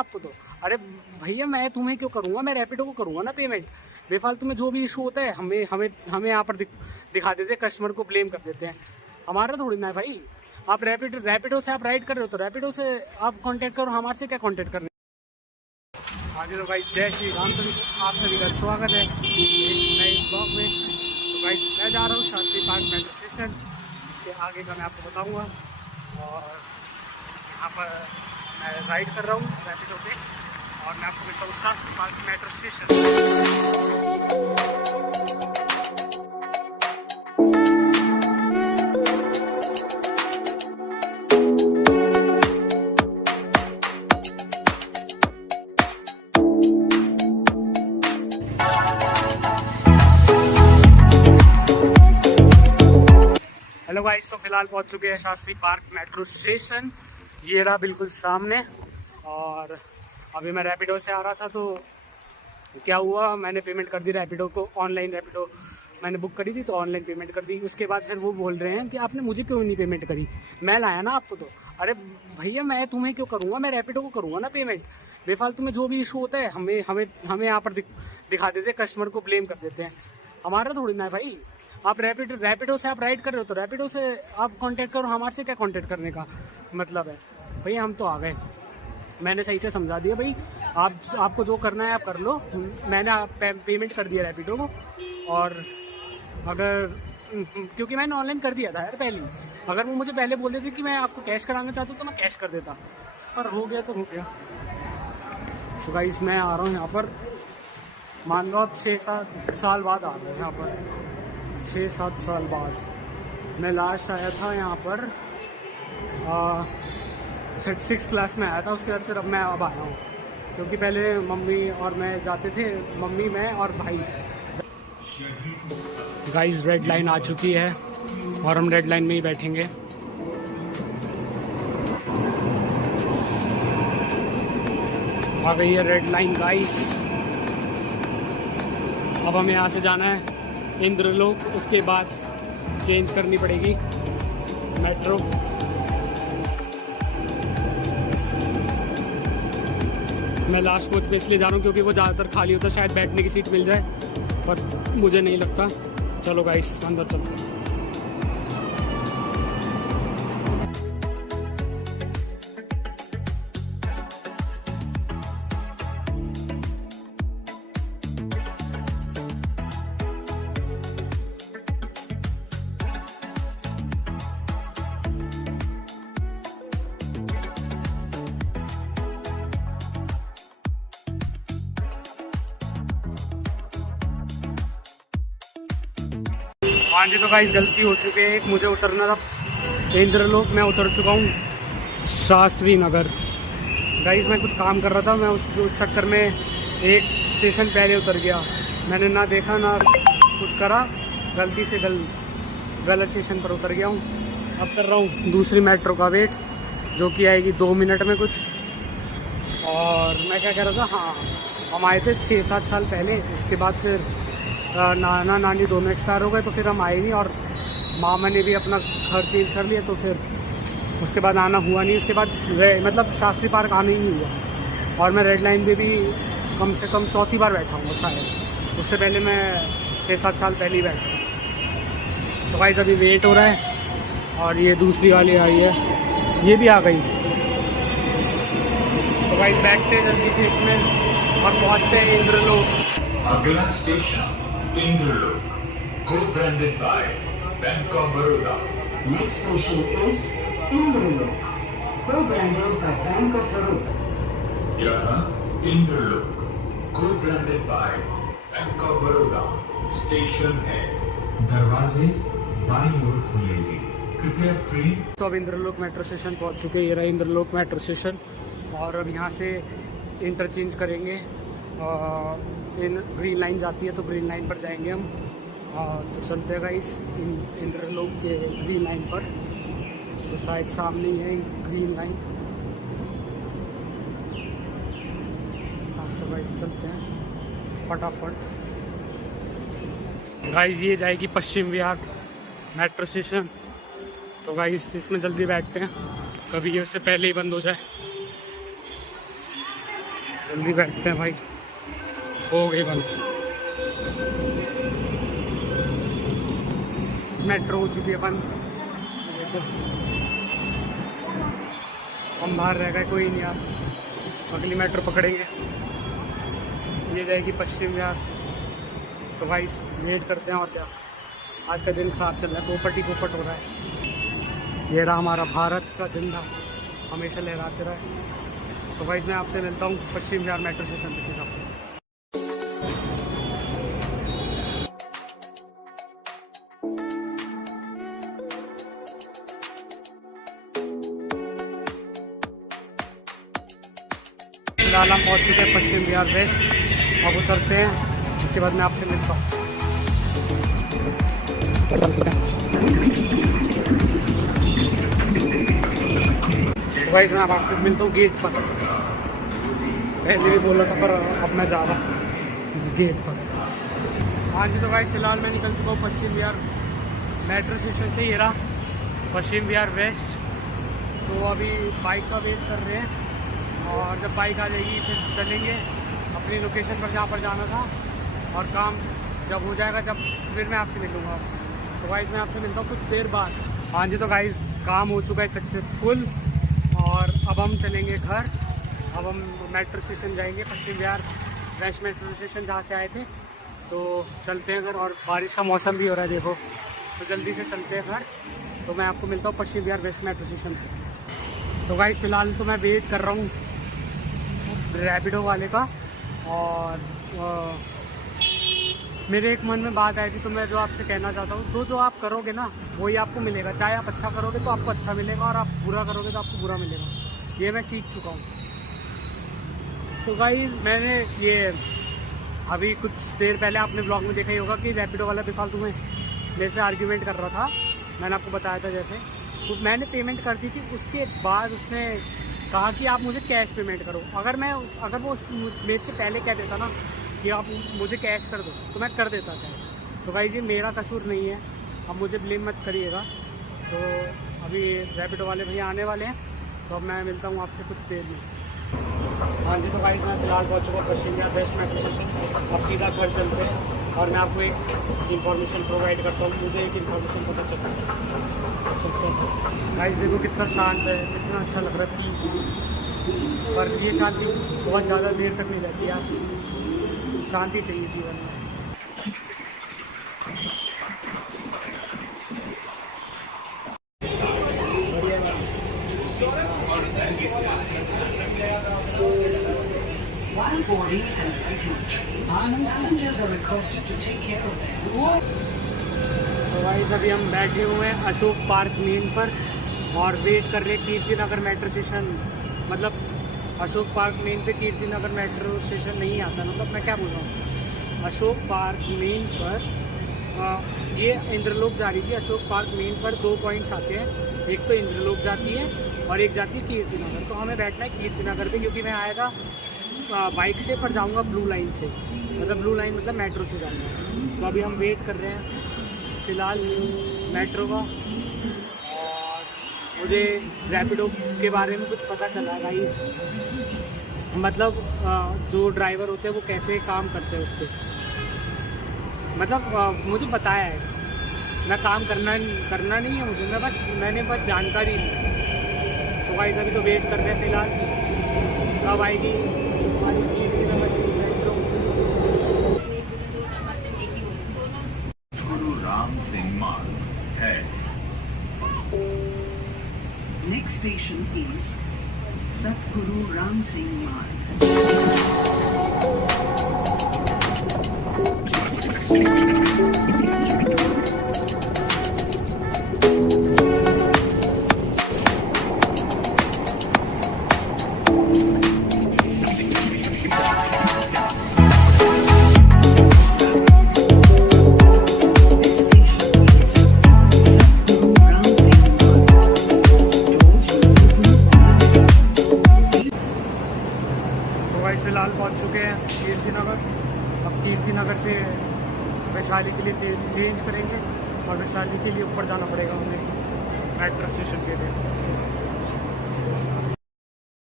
आपको तो। अरे भैया मैं तुम्हें क्यों करूँगा, मैं रैपिडो को करूँगा ना पेमेंट। बेफालतू में जो भी इशू होता है हमें हमें हमें यहाँ पर दिखा देते हैं, कस्टमर को ब्लेम कर देते हैं। हमारा थोड़ी ना है भाई। आप रैपिडो से आप राइड कर रहे हो तो रैपिडो से आप कांटेक्ट करो, हमारे से क्या कांटेक्ट करने। हाँ जी तो भाई जय श्री राम, सभी आप सभी का स्वागत है एक नए ब्लॉग में। तो भाई मैं जा रहा हूँ शास्त्री पार्क मेट्रो स्टेशन, इसके आगे का मैं आपको बताऊँगा। और यहाँ पर मैं राइड कर रहा हूँ रैपिडो पे और मैं आपको मिलता हूँ Shastri park metro station. Hello guys, तो फिलहाल पहुंच चुके हैं शास्त्री पार्क मेट्रो स्टेशन। ये रहा बिल्कुल सामने। और अभी मैं रैपिडो से आ रहा था तो क्या हुआ, मैंने पेमेंट कर दी रैपिडो को। ऑनलाइन रैपिडो मैंने बुक करी थी तो ऑनलाइन पेमेंट कर दी। उसके बाद फिर वो बोल रहे हैं कि आपने मुझे क्यों नहीं पेमेंट करी, मैं लाया ना आपको तो। अरे भैया मैं तुम्हें क्यों करूँगा, मैं रैपिडो को करूँगा ना पेमेंट। बेफालतू में जो भी इशू होता है हमें हमें हमें यहाँ पर दिखा देते हैं, कस्टमर को ब्लेम कर देते हैं। हमारा थोड़ी ना है भाई। आप रैपिडो से आप राइड कर रहे हो तो रैपिडो से आप कांटेक्ट करो, हमारे से क्या कांटेक्ट करने का मतलब है। भैया हम तो आ गए, मैंने सही से समझा दिया भाई। आपको जो करना है आप कर लो, मैंने पेमेंट कर दिया रैपिडो को। और अगर क्योंकि मैंने ऑनलाइन कर दिया था यार पहले, अगर वो मुझे पहले बोल देते कि मैं आपको कैश कराना चाहता हूँ तो मैं कैश कर देता, पर हो गया तो हो गया। तो गाइस मैं आ रहा हूँ यहाँ पर, मान लो आप 6-7 साल बाद आ गए यहाँ पर। 6-7 साल बाद मैं लास्ट आया था यहाँ पर 6th क्लास में आया था। उसके बाद फिर अब मैं अब आया हूँ, क्योंकि पहले मम्मी और मैं जाते थे, मम्मी मैं और भाई। गाइस रेड लाइन आ चुकी है और हम रेड लाइन में ही बैठेंगे। आ गई है रेड लाइन गाइस। अब हमें यहाँ से जाना है इंद्रलोक, उसके बाद चेंज करनी पड़ेगी मेट्रो। मैं लास्ट कोच पे इसलिए जा रहा हूँ क्योंकि वो ज़्यादातर खाली होता है, शायद बैठने की सीट मिल जाए, पर मुझे नहीं लगता। चलो गाइस अंदर चलते हैं। हाँ जी तो गाइस गलती हो चुकी है, एक मुझे उतरना था इंद्रलोक, मैं उतर चुका हूँ शास्त्री नगर। गाइस मैं कुछ काम कर रहा था, मैं उस चक्कर में एक स्टेशन पहले उतर गया। मैंने ना देखा ना कुछ करा, गलती से गलत स्टेशन पर उतर गया हूँ। अब कर रहा हूँ दूसरी मेट्रो का वेट, जो कि आएगी 2 मिनट में कुछ। और मैं क्या कह रहा था, हाँ हम आए थे 6-7 साल पहले। इसके बाद फिर नाना नानी दोनों एक्सपायर हो गए, तो फिर हम आए नहीं। और मामा ने भी अपना घर चेंज कर लिया, तो फिर उसके बाद आना हुआ नहीं। उसके बाद मतलब शास्त्री पार्क आना ही नहीं हुआ। और मैं रेड लाइन पे भी कम से कम 4थी बार बैठा हूँ शायद, उससे पहले मैं 6-7 साल पहले ही बैठा। तो भाई अभी वेट हो रहा है और ये दूसरी वाली आई है, ये भी आ गई। तो भाई बैठते हैं जल्दी से इसमें और पहुँचते हैं इंद्रलोक। अगला station Inderlok, co-branded by Bank of Baroda. Next station is Indralok, co-branded by Bank of Baroda. यहाँ Inderlok, co-branded by Bank of Baroda station है। दरवाजे बाईं ओर खुलेंगे, कृपया ट्रेन। तो अब इंद्रलोक मेट्रो स्टेशन पहुंच चुके हैं। ये रहा इंद्रलोक मेट्रो स्टेशन। और अब यहाँ से इंटरचेंज करेंगे, इन ग्रीन लाइन जाती है तो ग्रीन लाइन पर जाएंगे हम। तो चलते हैं गाइस इंद्रलोक के ग्रीन लाइन पर, तो शायद सामने ही है ग्रीन लाइन। हाँ तो गाइस चलते हैं फटाफट। गाइस ये जाएगी पश्चिम विहार मेट्रो स्टेशन। तो गाइस इसमें जल्दी बैठते हैं, कभी ये उससे पहले ही बंद हो जाए। जल्दी बैठते हैं भाई, हो गई बंद। मेट्रो हो चुकी है बंद। हम बाहर रह गए, कोई नहीं यार, अगली मेट्रो पकड़ेंगे, ये जाएगी पश्चिम विहार। तो भाई वेट करते हैं, और क्या, आज का दिन खराब चल रहा है, पोपट ही पोपट हो रहा है। ये रहा हमारा भारत का झंडा, हमेशा लहराते रहे। तो भाई मैं आपसे मिलता हूँ पश्चिम विहार मेट्रो स्टेशन पे सीधा। फिलहाल हम पहुँच चुके हैं पश्चिम विहार वेस्ट, अब उतरते हैं, उसके बाद मैं आपसे मिलता हूँ। तो भाई मैं आपको मिलता हूँ गेट पर, पहले भी बोला था पर अब मैं जा रहा हूँ इस गेट पर। हाँ जी, तो भाई फिलहाल मैं निकल चुका हूँ पश्चिम विहार मेट्रो स्टेशन से, ये रहा पश्चिम विहार वेस्ट। तो अभी बाइक का वेट कर रहे हैं, और जब बाइक आ जाएगी फिर चलेंगे अपनी लोकेशन पर जहाँ पर जाना था, और काम जब हो जाएगा जब फिर मैं आपसे मिलूँगा। तो गाइस मैं आपसे मिलता हूँ कुछ देर बाद। हाँ जी, तो गाइस काम हो चुका है सक्सेसफुल, और अब हम चलेंगे घर। अब हम मेट्रो स्टेशन जाएंगे, Paschim Vihar waste metro station जहाँ से आए थे। तो चलते हैं घर, और बारिश का मौसम भी हो रहा है देखो, तो जल्दी से चलते हैं घर। तो मैं आपको मिलता हूँ Paschim Vihar waste metro station पर। तो गाइस फिलहाल तो मैं वेट कर रहा हूँ रैपिडो वाले का, और मेरे एक मन में बात आई थी, तो मैं जो आपसे कहना चाहता हूँ, जो आप करोगे ना वही आपको मिलेगा। चाहे आप अच्छा करोगे तो आपको अच्छा मिलेगा, और आप बुरा करोगे तो आपको बुरा मिलेगा। ये मैं सीख चुका हूँ। तो गाइस मैंने ये अभी कुछ देर पहले आपने ब्लॉग में देखा ही होगा कि रैपिडो वाला बेफालतू में मेरे से आर्ग्यूमेंट कर रहा था। मैंने आपको बताया था जैसे, तो मैंने पेमेंट कर दी थी, उसके बाद उसने कहा कि आप मुझे कैश पेमेंट करो। अगर वो मेरे से पहले कह देता ना कि आप मुझे कैश कर दो, तो मैं कर देता कैश। तो गाइस ये मेरा कसूर नहीं है, अब मुझे ब्लेम मत करिएगा। तो अभी रैपिडो वाले भैया आने वाले हैं, तो अब मैं मिलता हूँ आपसे कुछ देर में। हाँ जी, तो गाइस मैं फिलहाल पहुँच चुका Paschim Vihar waste metro station. अब सीधा घर चलते हैं, और मैं आपको एक इन्फॉर्मेशन प्रोवाइड करता हूँ। मुझे एक इन्फॉर्मेशन पता चलता है। गाइस देखो कितना शांत है, कितना अच्छा लग रहा है। पर ये शांति बहुत ज़्यादा देर तक नहीं रहती यार, शांति चाहिए जीवन में। While boarding and luggage, passengers are requested to take care of their तो गाइस अभी हम बैठे हुए हैं अशोक पार्क मेन पर, और वेट कर रहे हैं कीर्तिनगर मेट्रो स्टेशन। मतलब अशोक पार्क मेन पे कीर्तिनगर मेट्रो स्टेशन नहीं आता, मतलब मैं क्या बोल रहा हूँ, अशोक पार्क मेन पर ये इंद्रलोक जा रही थी। अशोक पार्क मेन पर 2 पॉइंट्स आते हैं, एक तो इंद्रलोक जाती है और एक जाती है कीर्तिनगर। तो हमें बैठना है कीर्तिनगर पे, क्योंकि मैं आया था बाइक से, पर जाऊँगा ब्लू लाइन से, मतलब ब्लू लाइन मतलब मेट्रो से जाऊँगा। तो अभी हम वेट कर रहे हैं फ़िलहाल मेट्रो का, और मुझे रैपिडो के बारे में कुछ पता चला गाइस। मतलब जो ड्राइवर होते हैं वो कैसे काम करते हैं उस पर, मतलब मुझे बताया है, मैं काम करना नहीं है मुझे, मैंने बस जानकारी ली। तो गाइस अभी तो वेट कर रहे हैं फ़िलहाल कब आएगी मेट्रो। गुरु राम सिंह मार्ग है। Next station is Satguru Ram Singh Marg. फिलहाल पहुंच चुके हैं कीर्तिनगर। अब कीर्तिनगर से वैशाली के लिए चेंज करेंगे, और वैशाली के लिए ऊपर जाना पड़ेगा हमें मेट्रो स्टेशन के लिए।